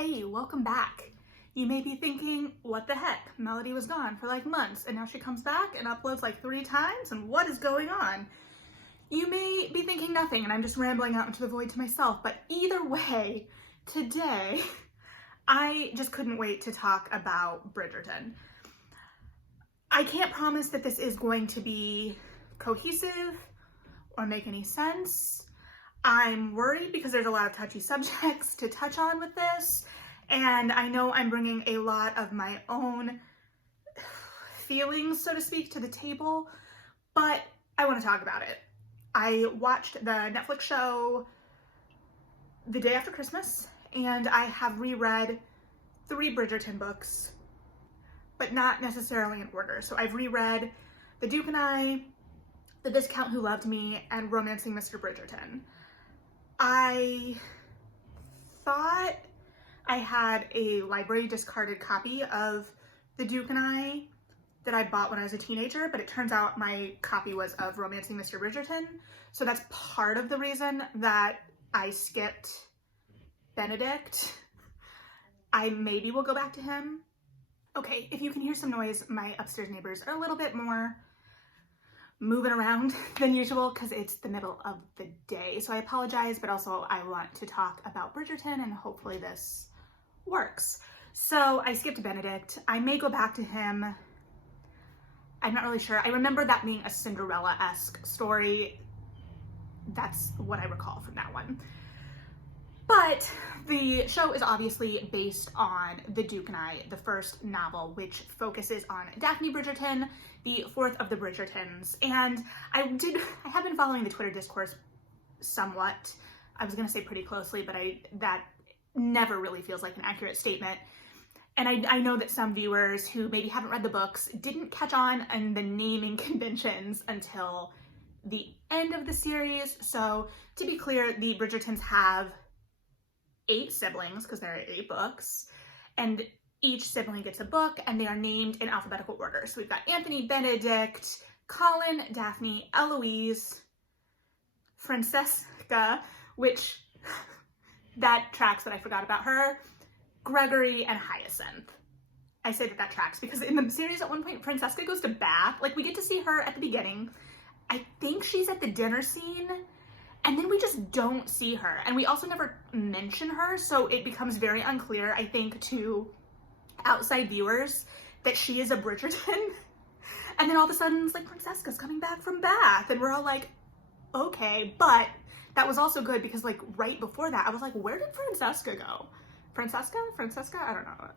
Hey, welcome back. You may be thinking, what the heck? Melody was gone for like months and now she comes back and uploads like 3 times and what is going on? You may be thinking nothing and I'm just rambling out into the void to myself, but either way, today, I just couldn't wait to talk about Bridgerton. I can't promise that this is going to be cohesive or make any sense. I'm worried because there's a lot of touchy subjects to touch on with this, and I know I'm bringing a lot of my own feelings, so to speak, to the table, but I want to talk about it. I watched the Netflix show the day after Christmas, and I have reread 3 Bridgerton books, but not necessarily in order. So I've reread The Duke and I, The Viscount Who Loved Me, and Romancing Mr. Bridgerton. I thought I had a library discarded copy of The Duke and I that I bought when I was a teenager, but it turns out my copy was of Romancing Mr. Bridgerton. So that's part of the reason that I skipped Benedict. I maybe will go back to him. Okay, if you can hear some noise, my upstairs neighbors are a little bit more moving around than usual because it's the middle of the day. So I apologize, but also I want to talk about Bridgerton and hopefully this works. So I skipped Benedict. I may go back to him. I'm not really sure. I remember that being a Cinderella-esque story. That's what I recall from that one. But the show is obviously based on The Duke and I, the first novel, which focuses on Daphne Bridgerton, the 4th of the Bridgertons. And I have been following the Twitter discourse somewhat. I was gonna say pretty closely, but that never really feels like an accurate statement. And I know that some viewers who maybe haven't read the books didn't catch on the naming conventions until the end of the series. So to be clear, the Bridgertons have 8 siblings because there are 8 books, and each sibling gets a book and they are named in alphabetical order. So we've got Anthony, Benedict, Colin, Daphne, Eloise, Francesca, which that tracks that I forgot about her, Gregory, and Hyacinth. I say that tracks because in the series at one point, Francesca goes to Bath. Like, we get to see her at the beginning. I think she's at the dinner scene, and then we just don't see her. And we also never mention her, so it becomes very unclear, I think, to outside viewers that she is a Bridgerton. And then all of a sudden, it's like, Francesca's coming back from Bath, and we're all like, okay. But that was also good because, like, right before that, I was like, where did Francesca go? Francesca? I don't know.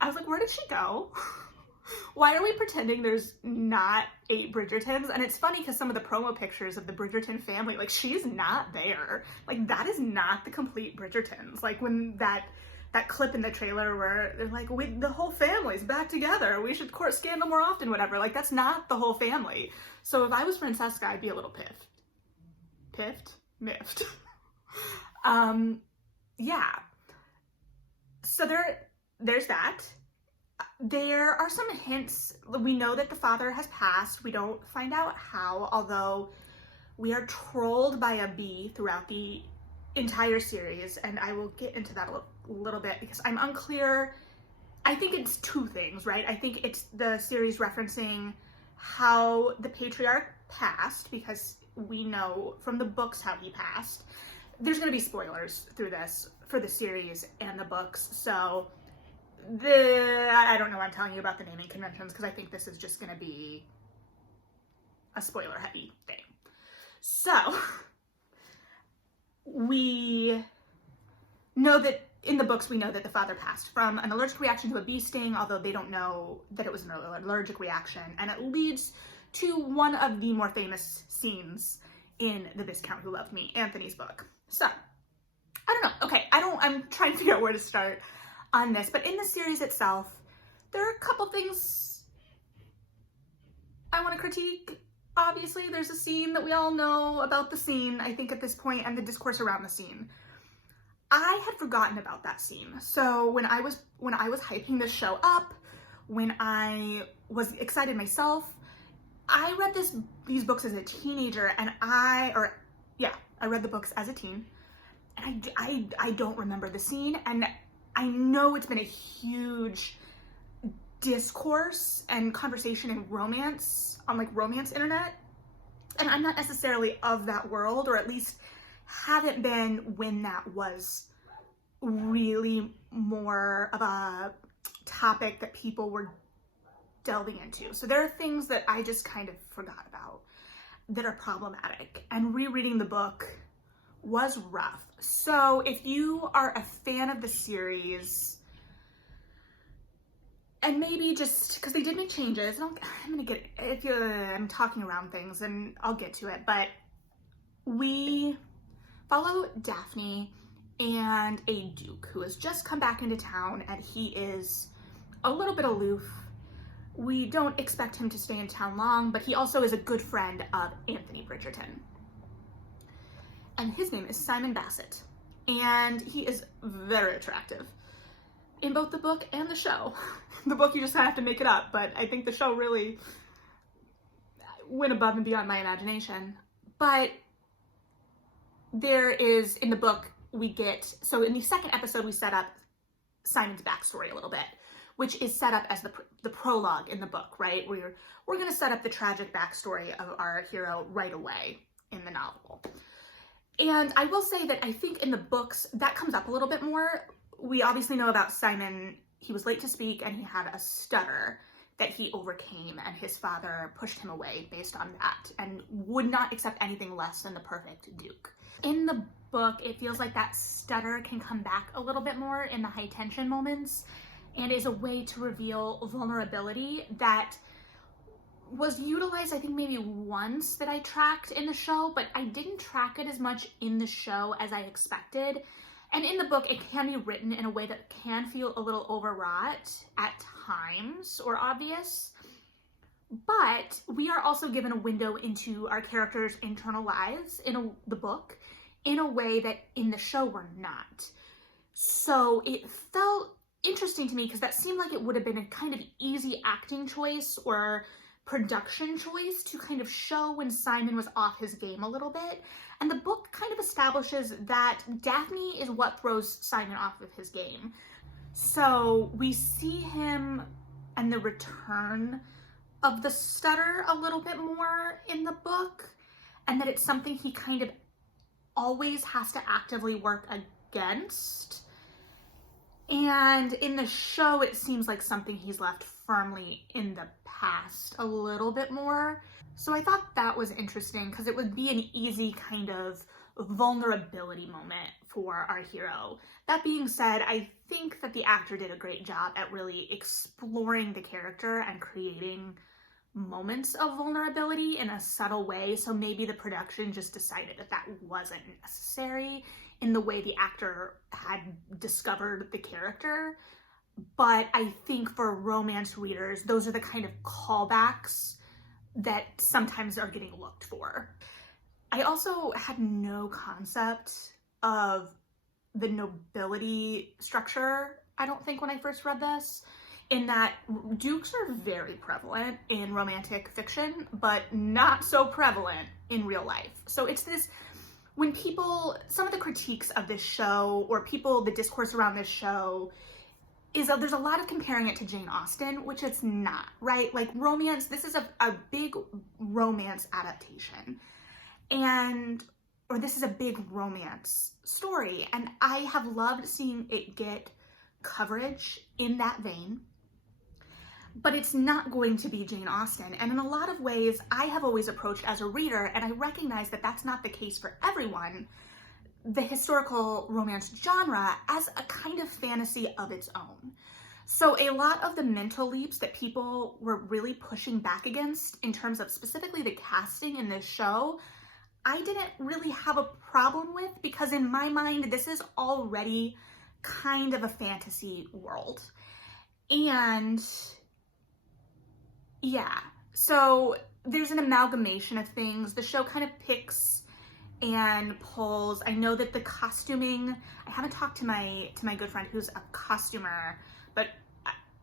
I was like, where did she go? Why are we pretending there's not 8 Bridgertons? And it's funny because some of the promo pictures of the Bridgerton family, like, she's not there. Like, that is not the complete Bridgertons. Like, when that clip in the trailer where they're like, the whole family's back together, we should court scandal more often, whatever. Like, that's not the whole family. So if I was Francesca, I'd be a little miffed. Yeah. So there's that. There are some hints. We know that the father has passed. We don't find out how, although we are trolled by a bee throughout the entire series, and I will get into that a little bit because I'm unclear. I think it's 2 things, right? I think it's the series referencing how the patriarch passed, because we know from the books how he passed. There's going to be spoilers through this for the series and the books, so I don't know why I'm telling you about the naming conventions because I think this is just going to be a spoiler heavy thing. So we know that in the books, we know that the father passed from an allergic reaction to a bee sting, although they don't know that it was an allergic reaction. And it leads to one of the more famous scenes in The Viscount Who Loved Me, Anthony's book. So, I don't know. Okay, I'm trying to figure out where to start on this, but in the series itself, there are a couple things I want to critique. Obviously, there's a scene that we all know about the scene, I think, at this point, and the discourse around the scene. I had forgotten about that scene. So when I was hyping this show up, when I was excited myself, I read these books as a teenager, and I read the books as a teen, and I don't remember the scene, and I know it's been a huge discourse and conversation in romance, on like romance internet. And I'm not necessarily of that world, or at least haven't been when that was really more of a topic that people were delving into. So there are things that I just kind of forgot about that are problematic, and rereading the book was rough. So if you are a fan of the series, and maybe just because they did make changes, and I'm talking around things and I'll get to it, but we follow Daphne and a duke who has just come back into town, and he is a little bit aloof. We don't expect him to stay in town long, but he also is a good friend of Anthony Bridgerton. And his name is Simon Bassett, and he is very attractive in both the book and the show. The book, you just have to make it up, but I think the show really went above and beyond my imagination. But there is, in the book, so in the second episode, we set up Simon's backstory a little bit, which is set up as the prologue in the book, right? We're going to set up the tragic backstory of our hero right away in the novel. And I will say that I think in the books, that comes up a little bit more. We obviously know about Simon. He was late to speak, and he had a stutter that he overcame, and his father pushed him away based on that and would not accept anything less than the perfect duke. In the book, it feels like that stutter can come back a little bit more in the high tension moments, and is a way to reveal vulnerability that was utilized, I think, maybe once that I tracked in the show, but I didn't track it as much in the show as I expected. And in the book, it can be written in a way that can feel a little overwrought at times or obvious. But we are also given a window into our characters' internal lives in the book in a way that in the show we're not. So it felt interesting to me because that seemed like it would have been a kind of easy acting choice or production choice to kind of show when Simon was off his game a little bit. And the book kind of establishes that Daphne is what throws Simon off of his game. So we see him and the return of the stutter a little bit more in the book, and that it's something he kind of always has to actively work against. And in the show, it seems like something he's left firmly in the past a little bit more. So I thought that was interesting because it would be an easy kind of vulnerability moment for our hero. That being said, I think that the actor did a great job at really exploring the character and creating moments of vulnerability in a subtle way. So maybe the production just decided that that wasn't necessary in the way the actor had discovered the character. But I think for romance readers, those are the kind of callbacks that sometimes are getting looked for. I also had no concept of the nobility structure, I don't think, when I first read this, in that dukes are very prevalent in romantic fiction, but not so prevalent in real life. So it's this, when people, some of the critiques of this show, or the discourse around this show, is there's a lot of comparing it to Jane Austen, which it's not, right? Like romance, this is a big romance adaptation, or this is a big romance story, and I have loved seeing it get coverage in that vein, but it's not going to be Jane Austen. And in a lot of ways, I have always approached as a reader, and I recognize that that's not the case for everyone, the historical romance genre as a kind of fantasy of its own. So a lot of the mental leaps that people were really pushing back against in terms of specifically the casting in this show, I didn't really have a problem with, because in my mind, this is already kind of a fantasy world. And yeah, so there's an amalgamation of things. The show kind of picks and pulls. I know that the costuming, I haven't talked to my good friend who's a costumer, but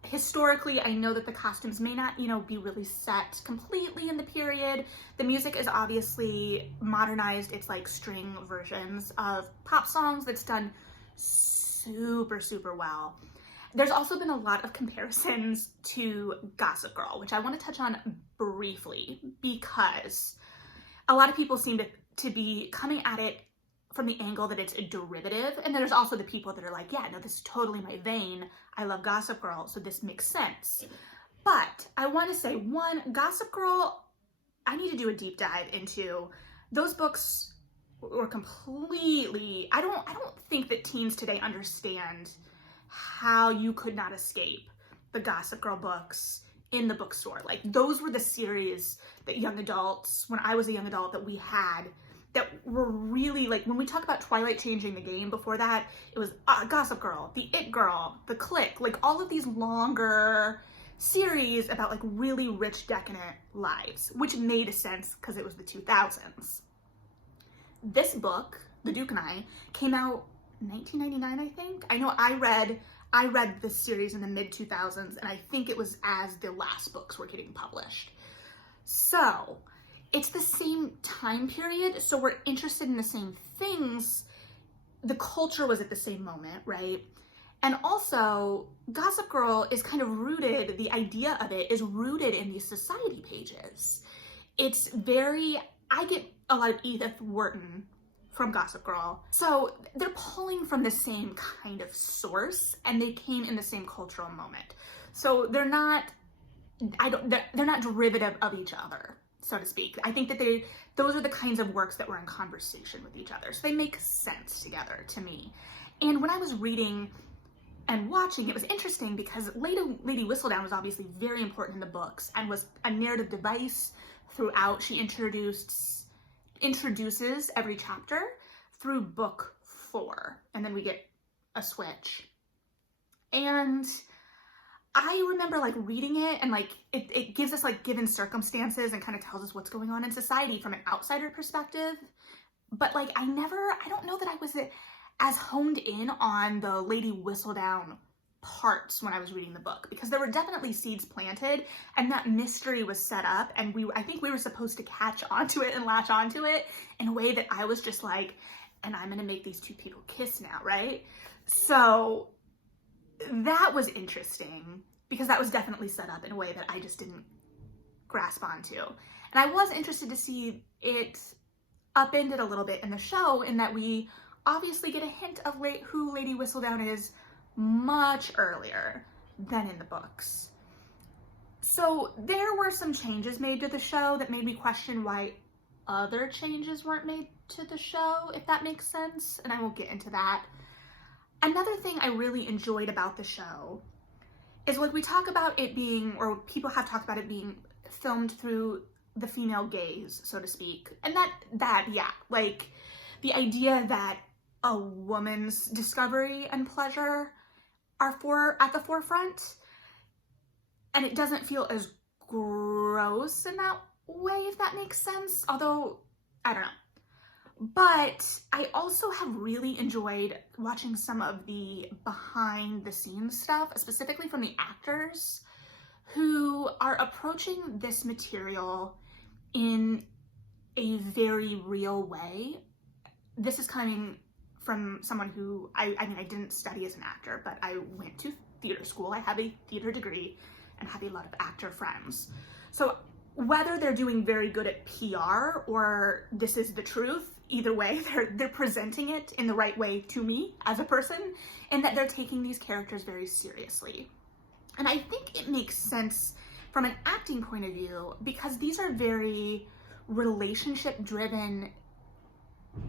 historically, I know that the costumes may not, be really set completely in the period. The music is obviously modernized. It's like string versions of pop songs that's done super, super well. There's also been a lot of comparisons to Gossip Girl, which I want to touch on briefly because a lot of people seem to be coming at it from the angle that it's a derivative. And then there's also the people that are like, yeah, no, this is totally my vein. I love Gossip Girl, so this makes sense. But I want to say, one, Gossip Girl, I need to do a deep dive into. Those books were completely, I don't think that teens today understand how you could not escape the Gossip Girl books in the bookstore. Like, those were the series that young adults, when I was a young adult, that we had that were really, like, when we talk about Twilight changing the game, before that, it was Gossip Girl, The It Girl, The Clique, like all of these longer series about like really rich, decadent lives, which made sense because it was the 2000s. This book, The Duke and I, came out 1999, I think. I know I read this series in the mid 2000s, and I think it was as the last books were getting published. So it's the same time period, so we're interested in the same things. The culture was at the same moment, right? And also, Gossip Girl is kind of rooted, the idea of it is rooted in these society pages. It's very, I get a lot of Edith Wharton from Gossip Girl. So they're pulling from the same kind of source, and they came in the same cultural moment. So they're not derivative of each other, so to speak. I think that those are the kinds of works that were in conversation with each other. So they make sense together to me. And when I was reading and watching, it was interesting because Lady Whistledown was obviously very important in the books and was a narrative device throughout. She introduces every chapter through book 4, and then we get a switch. And I remember like reading it, and like it gives us like given circumstances and kind of tells us what's going on in society from an outsider perspective. But like I don't know that I was as honed in on the Lady Whistledown parts when I was reading the book, because there were definitely seeds planted and that mystery was set up, and I think we were supposed to catch onto it and latch onto it in a way that I was just like, and I'm gonna make these two people kiss now, right? So that was interesting because that was definitely set up in a way that I just didn't grasp onto. And I was interested to see it upended a little bit in the show, in that we obviously get a hint of who Lady Whistledown is much earlier than in the books. So there were some changes made to the show that made me question why other changes weren't made to the show, if that makes sense, and I won't get into that. Another thing I really enjoyed about the show is, like, we talk about it being, or people have talked about it being filmed through the female gaze, so to speak. And yeah, like the idea that a woman's discovery and pleasure are at the forefront, and it doesn't feel as gross in that way, if that makes sense. Although, I don't know. But I also have really enjoyed watching some of the behind the scenes stuff, specifically from the actors who are approaching this material in a very real way. This is coming from someone who, I mean, I didn't study as an actor, but I went to theater school. I have a theater degree and have a lot of actor friends. So whether they're doing very good at PR or this is the truth, either way, they're presenting it in the right way to me as a person, and that they're taking these characters very seriously. And I think it makes sense from an acting point of view, because these are very relationship-driven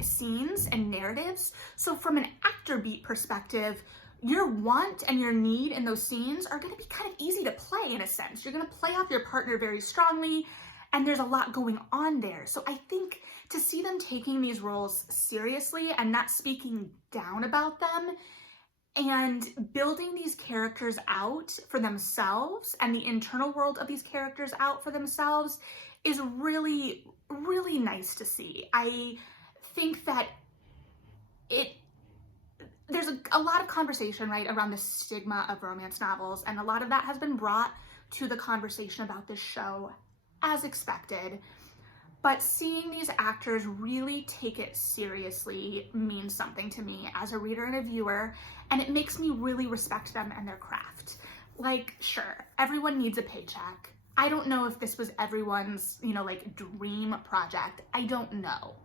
scenes and narratives. So from an actor beat perspective, your want and your need in those scenes are going to be kind of easy to play in a sense. You're going to play off your partner very strongly, and there's a lot going on there. So I think to see them taking these roles seriously and not speaking down about them, and building these characters out for themselves and the internal world of these characters out for themselves, is really, really nice to see. I think that there's a lot of conversation, right, around the stigma of romance novels, and a lot of that has been brought to the conversation about this show as expected. But seeing these actors really take it seriously means something to me as a reader and a viewer, and it makes me really respect them and their craft. Like, sure, everyone needs a paycheck. I don't know if this was everyone's, like, dream project. I don't know.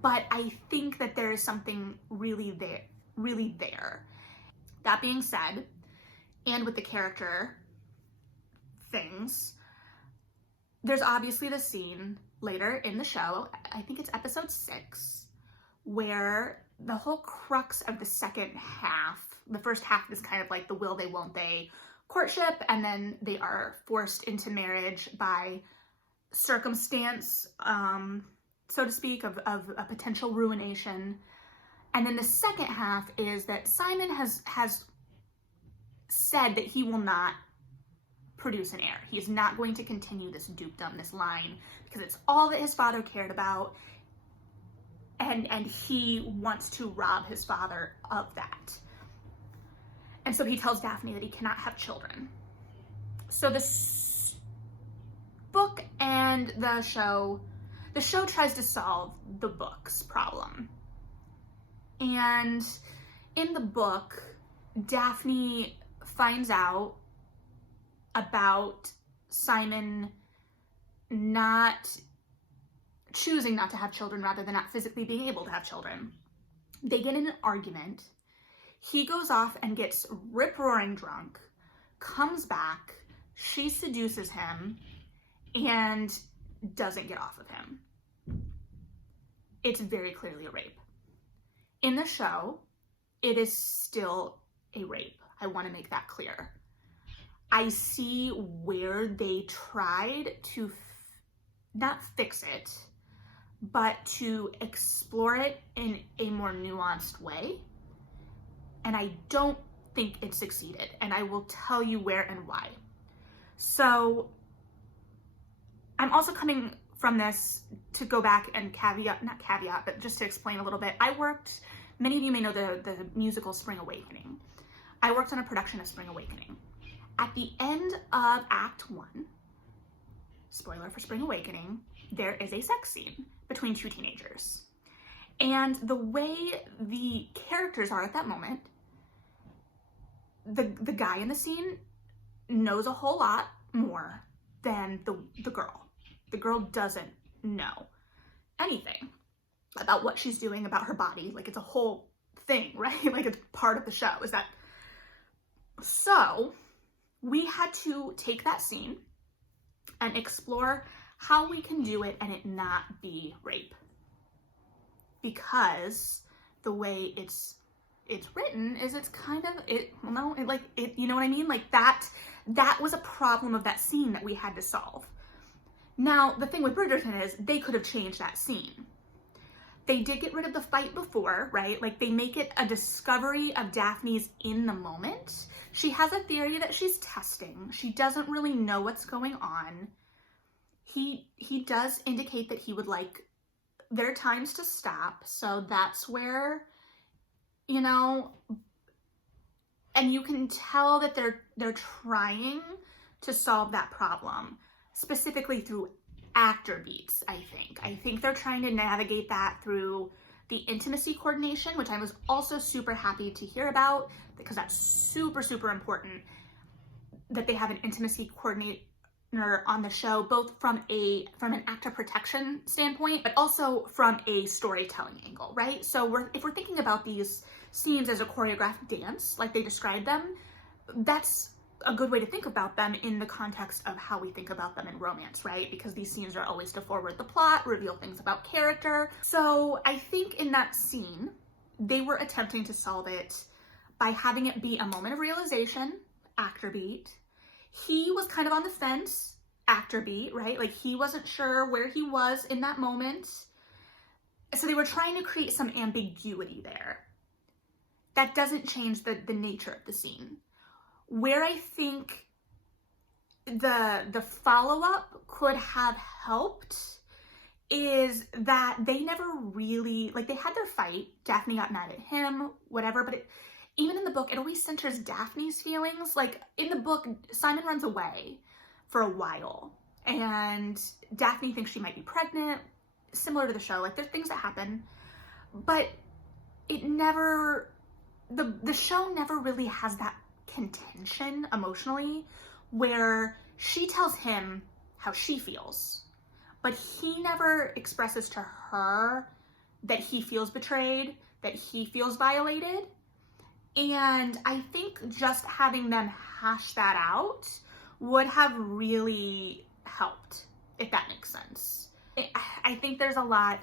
But I think that there is something really there. That being said, and with the character things, there's obviously the scene later in the show, I think it's episode 6, where the whole crux of the second half, the first half is kind of like the will they, won't they courtship, and then they are forced into marriage by circumstance, so to speak, of a potential ruination. And then the second half is that Simon has said that he will not produce an heir. He is not going to continue this dukedom, this line, because it's all that his father cared about, and he wants to rob his father of that. And so he tells Daphne that he cannot have children. So the book and the show tries to solve the book's problem. And in the book, Daphne finds out about Simon not choosing not to have children rather than not physically being able to have children. They get in an argument. He goes off and gets rip-roaring drunk, comes back, she seduces him, and doesn't get off of him. It's very clearly a rape. In the show, it is still a rape. I want to make that clear. I see where they tried to not fix it, but to explore it in a more nuanced way. And I don't think it succeeded. And I will tell you where and why. So I'm also coming from this to go back and not caveat, but just to explain a little bit. Many of you may know the musical Spring Awakening. I worked on a production of Spring Awakening. At the end of Act 1, spoiler for Spring Awakening, there is a sex scene between two teenagers. And the way the characters are at that moment, the guy in the scene knows a whole lot more than the girl. The girl doesn't know anything about what she's doing, about her body. Like, it's a whole thing, right? Like, it's part of the show. Is that so? We had to take that scene and explore how we can do it and it not be rape. Because the way it's written is it's kind of, you know what I mean? Like, that was a problem of that scene that we had to solve. Now, the thing with Bridgerton is they could have changed that scene. They did get rid of the fight before, right? Like, they make it a discovery of Daphne's in the moment. She has a theory that she's testing. She doesn't really know what's going on. He does indicate that he would like their times to stop. So that's where, and you can tell that they're trying to solve that problem, specifically through actor beats, I think. I think they're trying to navigate that through the intimacy coordination, which I was also super happy to hear about, because that's super, super important that they have an intimacy coordinator on the show, both from an actor protection standpoint, but also from a storytelling angle, right? So if we're thinking about these scenes as a choreographed dance, like they described them, that's a good way to think about them in the context of how we think about them in romance, right? Because these scenes are always to forward the plot, reveal things about character. So I think in that scene, they were attempting to solve it by having it be a moment of realization, actor beat. He was kind of on the fence, actor beat, right? Like, he wasn't sure where he was in that moment. So they were trying to create some ambiguity there. That doesn't change the nature of the scene. Where I think the follow-up could have helped is that they never really, like, they had their fight. Daphne got mad at him, whatever, but even in the book, it always centers Daphne's feelings. Like, in the book, Simon runs away for a while. and Daphne thinks she might be pregnant, similar to the show. Like, there's things that happen, but it never, the show never really has that contention emotionally where she tells him how she feels, but he never expresses to her that he feels betrayed, that he feels violated. And I think just having them hash that out would have really helped, if that makes sense. I think there's a lot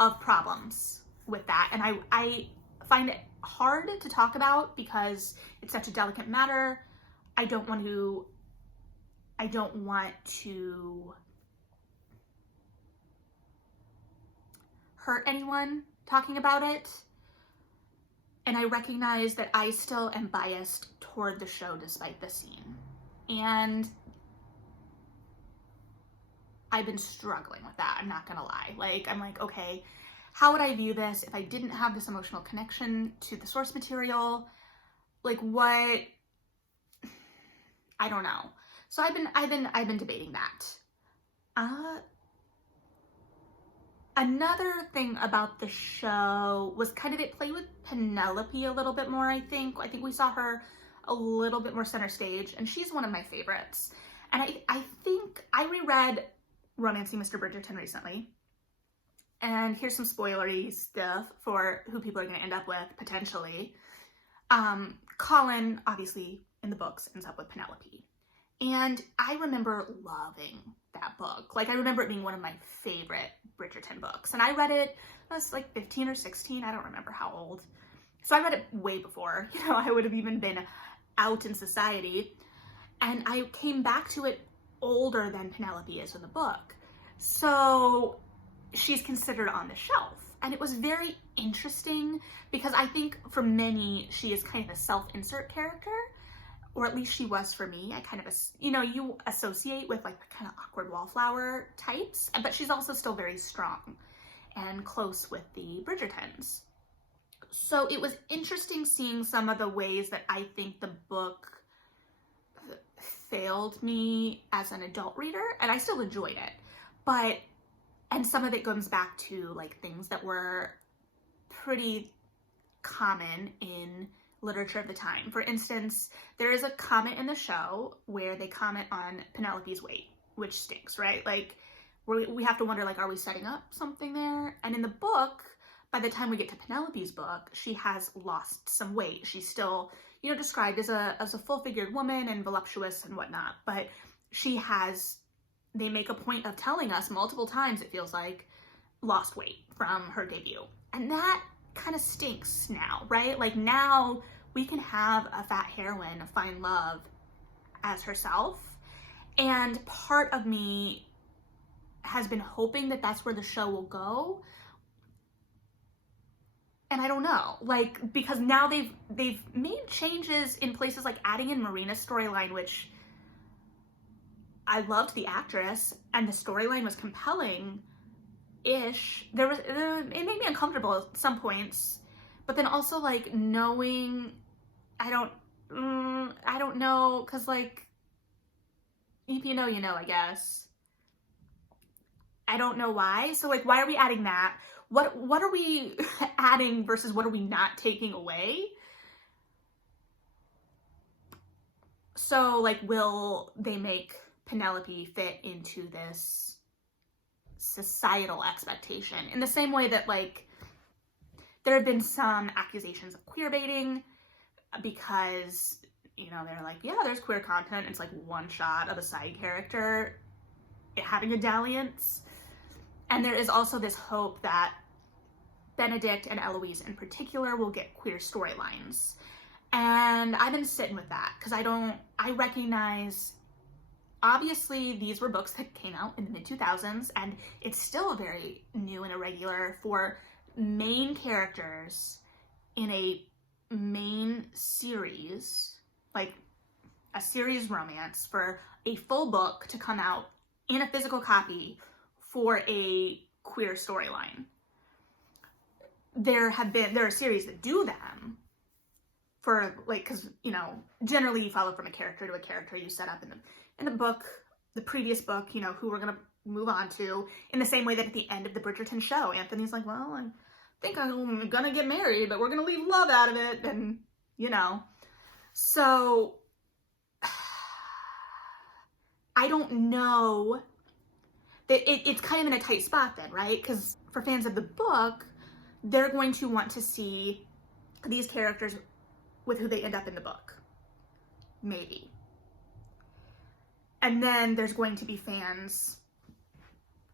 of problems with that, and I find it hard to talk about because it's such a delicate matter. I don't want to hurt anyone talking about it. And I recognize that I still am biased toward the show despite the scene. And I've been struggling with that, I'm not gonna lie. Like, I'm like, okay, how would I view this if I didn't have this emotional connection to the source material? Like, what? I don't know. So I've been debating that. Another thing about the show was kind of it played with Penelope a little bit more, I think. I think we saw her a little bit more center stage, and she's one of my favorites. And I think I reread Romancing Mr. Bridgerton recently. And here's some spoilery stuff for who people are going to end up with, potentially. Colin, obviously, in the books, ends up with Penelope. And I remember loving that book. Like, I remember it being one of my favorite Bridgerton books. And I read it, I was like 15 or 16, I don't remember how old. So I read it way before, I would have even been out in society. And I came back to it older than Penelope is in the book. So she's considered on the shelf. And it was very interesting because I think for many, she is kind of a self-insert character. Or at least she was for me. I kind of, you associate with like the kind of awkward wallflower types, but she's also still very strong and close with the Bridgertons. So it was interesting seeing some of the ways that I think the book failed me as an adult reader, and I still enjoyed it, and some of it comes back to like things that were pretty common in literature of the time. For instance, there is a comment in the show where they comment on Penelope's weight, which stinks, right? Like, we have to wonder, like, are we setting up something there? And in the book, by the time we get to Penelope's book, she has lost some weight. She's still, described as a full-figured woman and voluptuous and whatnot, but they make a point of telling us multiple times, it feels like, lost weight from her debut. And that kind of stinks now, right? Like, now we can have a fat heroine find love as herself. And part of me has been hoping that that's where the show will go. And I don't know, like, because now they've made changes in places like adding in Marina's storyline, which I loved the actress and the storyline was compelling-ish. It made me uncomfortable at some points, but then also like knowing, I don't know, cause like, if you know, I guess. I don't know why. So like, why are we adding that? What are we adding versus what are we not taking away? So like, will they make Penelope fit into this societal expectation in the same way that like there have been some accusations of queerbaiting because they're like, yeah, there's queer content, it's like one shot of a side character having a dalliance. And there is also this hope that Benedict and Eloise in particular will get queer storylines, and I've been sitting with that because I recognize, obviously, these were books that came out in the mid-2000s, and it's still very new and irregular for main characters in a main series, like a series romance, for a full book to come out in a physical copy for a queer storyline. There are series that do them for like, because generally you follow from a character to a character, you set up in the book the previous book, you know, who we're gonna move on to, in the same way that at the end of the Bridgerton show, Anthony's like, well, I think I'm gonna get married, but we're gonna leave love out of it, and, you know. So, I don't know, that it's kind of in a tight spot then, right? Because for fans of the book, they're going to want to see these characters with who they end up in the book. Maybe. And then there's going to be fans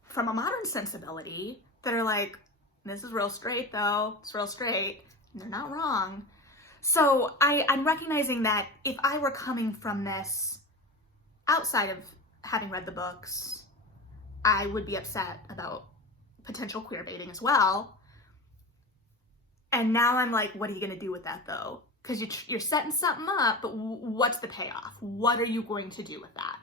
from a modern sensibility that are like, this is real straight though, it's real straight, and they're not wrong. So I'm recognizing that if I were coming from this outside of having read the books, I would be upset about potential queer baiting as well. And now I'm like, what are you gonna do with that though? Because you're setting something up, but what's the payoff? What are you going to do with that?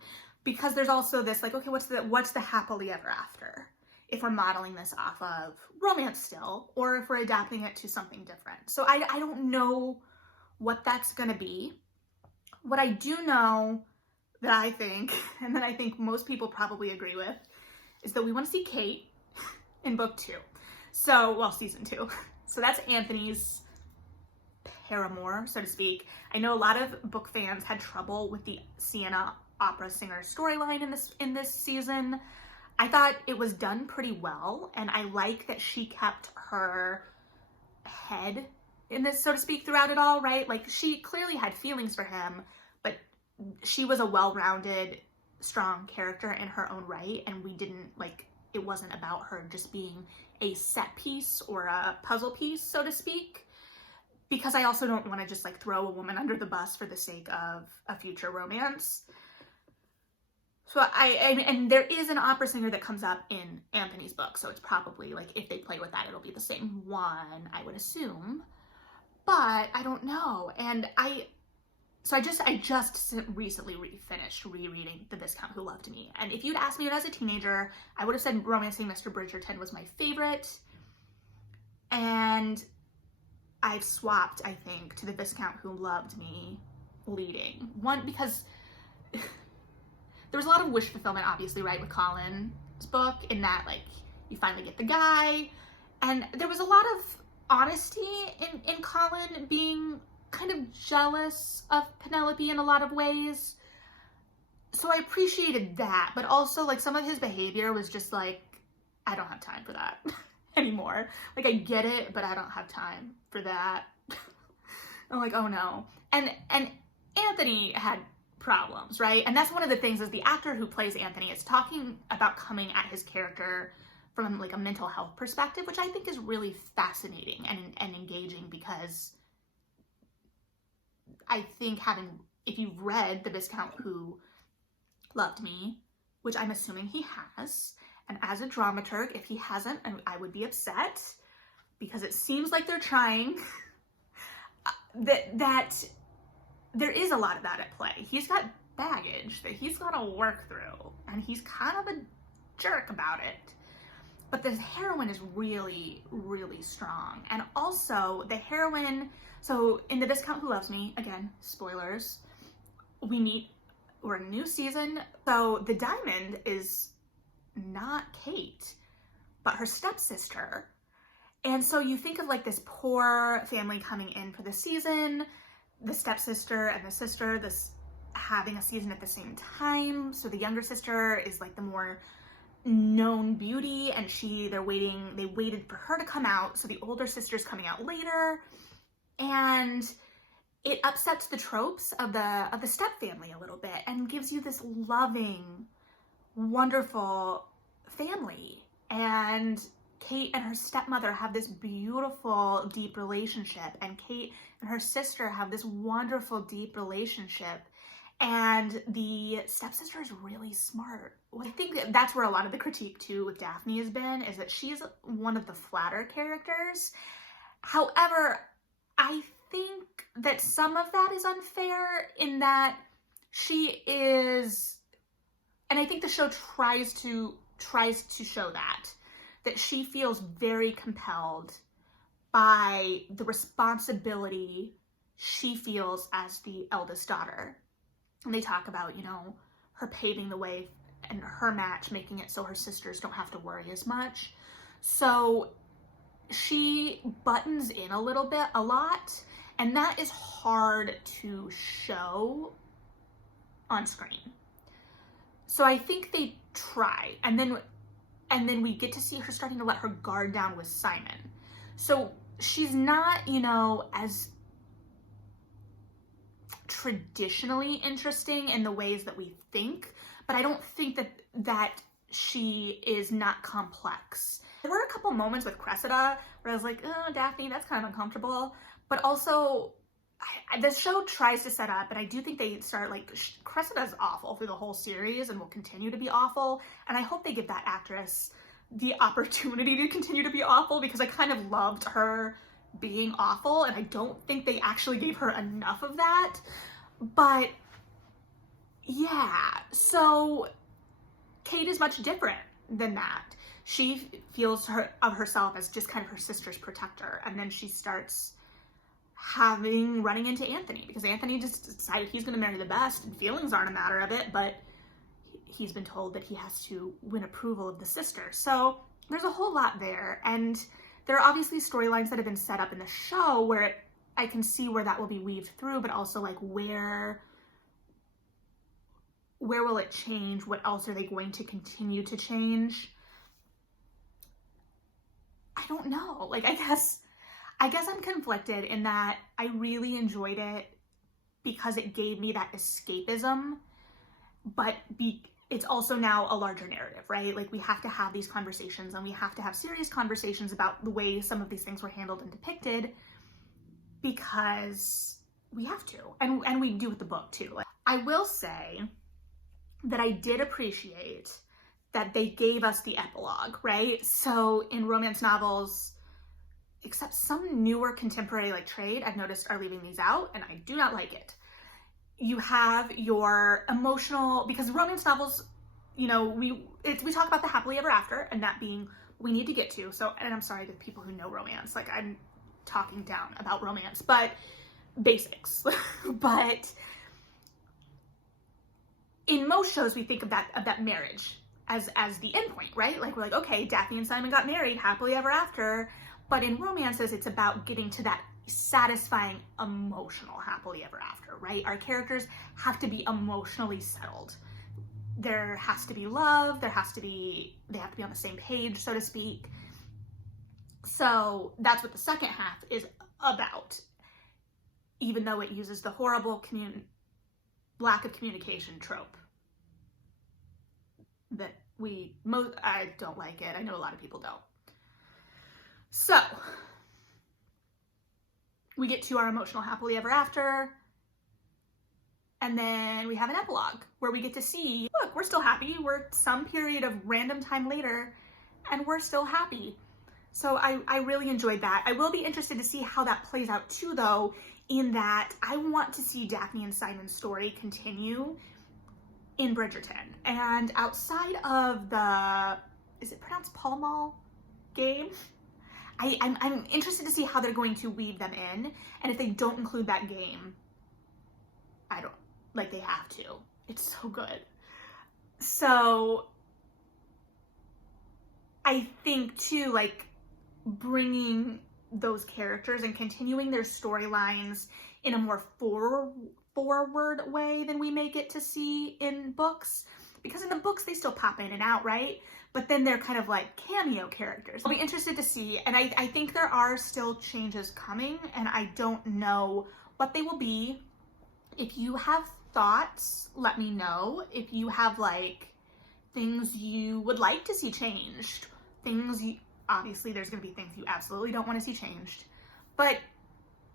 Because there's also this, like, okay, what's the happily ever after? If we're modeling this off of romance still, or if we're adapting it to something different. So I don't know what that's gonna be. What I do know that I think, and that I think most people probably agree with, is that we want to see Kate in book 2. So, well, season 2. So that's Anthony's paramour, so to speak. I know a lot of book fans had trouble with the Sienna opera singer storyline in this season. I thought it was done pretty well, and I like that she kept her head in this, so to speak, throughout it all, right? Like, she clearly had feelings for him, but she was a well-rounded, strong character in her own right, and we didn't, like, it wasn't about her just being a set piece or a puzzle piece, so to speak, because I also don't want to just, like, throw a woman under the bus for the sake of a future romance. So and there is an opera singer that comes up in Anthony's book, so it's probably, like, if they play with that, it'll be the same one, I would assume. But I don't know, and I just recently finished rereading The Viscount Who Loved Me, and if you'd asked me as a teenager, I would have said Romancing Mr. Bridgerton was my favorite, and I've swapped, I think, to The Viscount Who Loved Me leading. One, because there was a lot of wish fulfillment, obviously, right, with Colin's book, in that, like, you finally get the guy, and there was a lot of honesty in Colin being kind of jealous of Penelope in a lot of ways. So I appreciated that, but also, like, some of his behavior was just like, I don't have time for that anymore. Like, I get it, but I don't have time for that. I'm like, oh no. And Anthony had problems, right? And that's one of the things, is the actor who plays Anthony is talking about coming at his character from, like, a mental health perspective, which I think is really fascinating and engaging, because I think if you've read The Viscount Who Loved Me, which I'm assuming he has, and as a dramaturg, if he hasn't, I would be upset, because it seems like they're trying, that there is a lot of that at play. He's got baggage that he's got to work through, and he's kind of a jerk about it. But the heroine is really, really strong. And also, the heroine, so in The Viscount Who Loves Me, again, spoilers, we're in a new season. So the diamond is not Kate, but her stepsister. And so you think of, like, this poor family coming in for the season, the stepsister and the sister, having a season at the same time. So the younger sister is, like, the more known beauty, and they waited for her to come out, so the older sister's coming out later, and it upsets the tropes of the step family a little bit, and gives you this loving, wonderful family. And Kate and her stepmother have this beautiful, deep relationship, and Kate and her sister have this wonderful, deep relationship. And the stepsister is really smart. I think that's where a lot of the critique too with Daphne has been, is that she's one of the flatter characters. However, I think that some of that is unfair, in that she is, and I think the show tries to show that she feels very compelled by the responsibility she feels as the eldest daughter. And they talk about, you know, her paving the way and her match, making it so her sisters don't have to worry as much. So she buttons in a lot, and that is hard to show on screen. So I think they try, and then we get to see her starting to let her guard down with Simon. So she's not, you know, as traditionally interesting in the ways that we think, but I don't think that she is not complex. There were a couple moments with Cressida where I was like, oh, Daphne, that's kind of uncomfortable. But also, the show tries to set up, and I do think they start, like, Cressida's awful through the whole series and will continue to be awful. And I hope they give that actress the opportunity to continue to be awful, because I kind of loved her being awful, and I don't think they actually gave her enough of that. But yeah, so Kate is much different than that. She feels of herself as just kind of her sister's protector, and then she starts running into Anthony, because Anthony just decided he's going to marry the best, and feelings aren't a matter of it, but he's been told that he has to win approval of the sister. So there's a whole lot there, and there are obviously storylines that have been set up in the show where I can see where that will be weaved through, but also, like, where will it change? What else are they going to continue to change? I don't know. Like, I guess I'm conflicted in that I really enjoyed it because it gave me that escapism, but it's also now a larger narrative, right? Like, we have to have these conversations, and we have to have serious conversations about the way some of these things were handled and depicted, because we have to, and we do with the book too. Like, I will say that I did appreciate that they gave us the epilogue, right? So in romance novels, except some newer contemporary, like, trade, I've noticed, are leaving these out, and I do not like it. You have your emotional, because romance novels, you know, we talk about the happily ever after, and that being we need to get to. So, and I'm sorry to people who know romance, like, I'm talking down about romance, but basics. But in most shows, we think of that marriage as the end point, right? Like, we're like, okay, Daphne and Simon got married, happily ever after. But in romances, it's about getting to that satisfying emotional happily ever after, right? Our characters have to be emotionally settled. There has to be love, they have to be on the same page, so to speak. So that's what the second half is about, even though it uses the horrible lack of communication trope that I don't like it. I know a lot of people don't. So we get to our emotional happily ever after, and then we have an epilogue where we get to see, look, we're still happy. We're some period of random time later, and we're still happy. So I really enjoyed that. I will be interested to see how that plays out too, though, in that I want to see Daphne and Simon's story continue in Bridgerton. And outside of the, is it pronounced Pall Mall game? I'm interested to see how they're going to weave them in. And if they don't include that game, they have to. It's so good. So I think too, like, bringing those characters and continuing their storylines in a more forward way than we may get to see in books, because in the books they still pop in and out, right? But then they're kind of like cameo characters. I'll be interested to see, and I think there are still changes coming, and I don't know what they will be. If you have thoughts, let me know. If you have, like, things you would like to see changed, obviously there's going to be things you absolutely don't want to see changed, but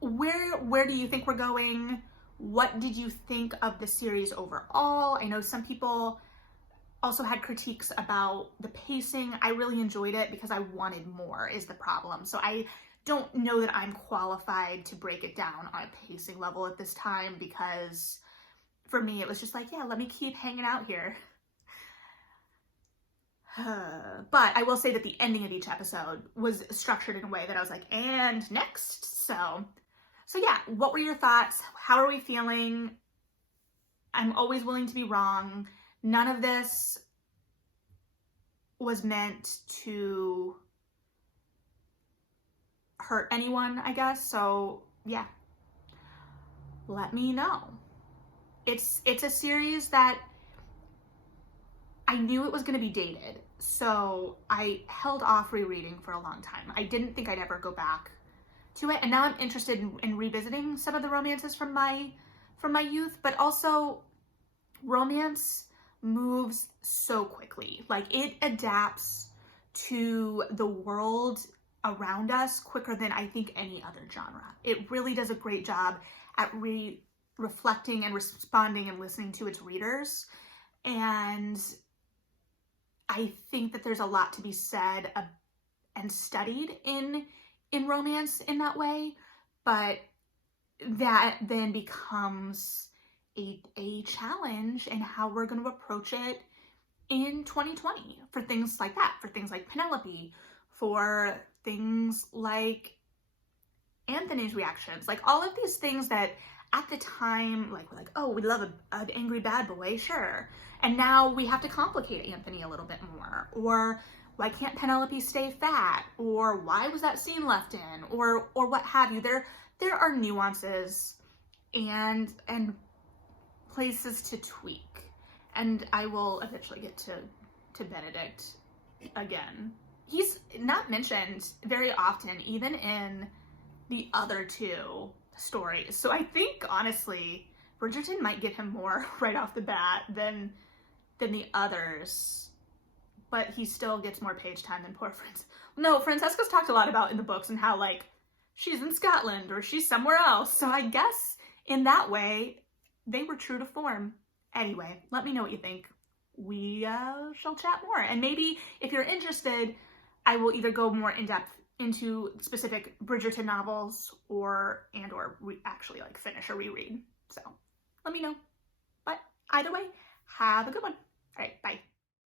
where do you think we're going? What did you think of the series overall? I know some people also had critiques about the pacing. I really enjoyed it because I wanted more, is the problem. So I don't know that I'm qualified to break it down on a pacing level at this time, because for me it was just like, yeah, let me keep hanging out here. But I will say that the ending of each episode was structured in a way that I was like, and next. So yeah, what were your thoughts? How are we feeling? I'm always willing to be wrong. None of this was meant to hurt anyone, I guess. So yeah, let me know. It's a series that I knew it was going to be dated, so I held off rereading for a long time. I didn't think I'd ever go back to it, and now I'm interested in revisiting some of the romances from my youth, but also romance moves so quickly. Like, it adapts to the world around us quicker than I think any other genre. It really does a great job at reflecting and responding and listening to its readers. And I think that there's a lot to be said and studied in romance in that way, but that then becomes a challenge in how we're going to approach it in 2020 for things like that, for things like Penelope, for things like Anthony's reactions, like all of these things that at the time, like, we're like, oh, we love an angry bad boy, sure. And now we have to complicate Anthony a little bit more. Or why can't Penelope stay fat? Or why was that scene left in? Or what have you. There are nuances and places to tweak. And I will eventually get to Benedict again. He's not mentioned very often, even in the other two stories. So I think, honestly, Bridgerton might get him more right off the bat than the others. But he still gets more page time than poor Frances. No, Francesca's talked a lot about in the books and how, like, she's in Scotland or she's somewhere else. So I guess in that way, they were true to form. Anyway, let me know what you think. We shall chat more. And maybe if you're interested, I will either go more in depth into specific Bridgerton novels or actually like finish a reread. So let me know. But either way, have a good one.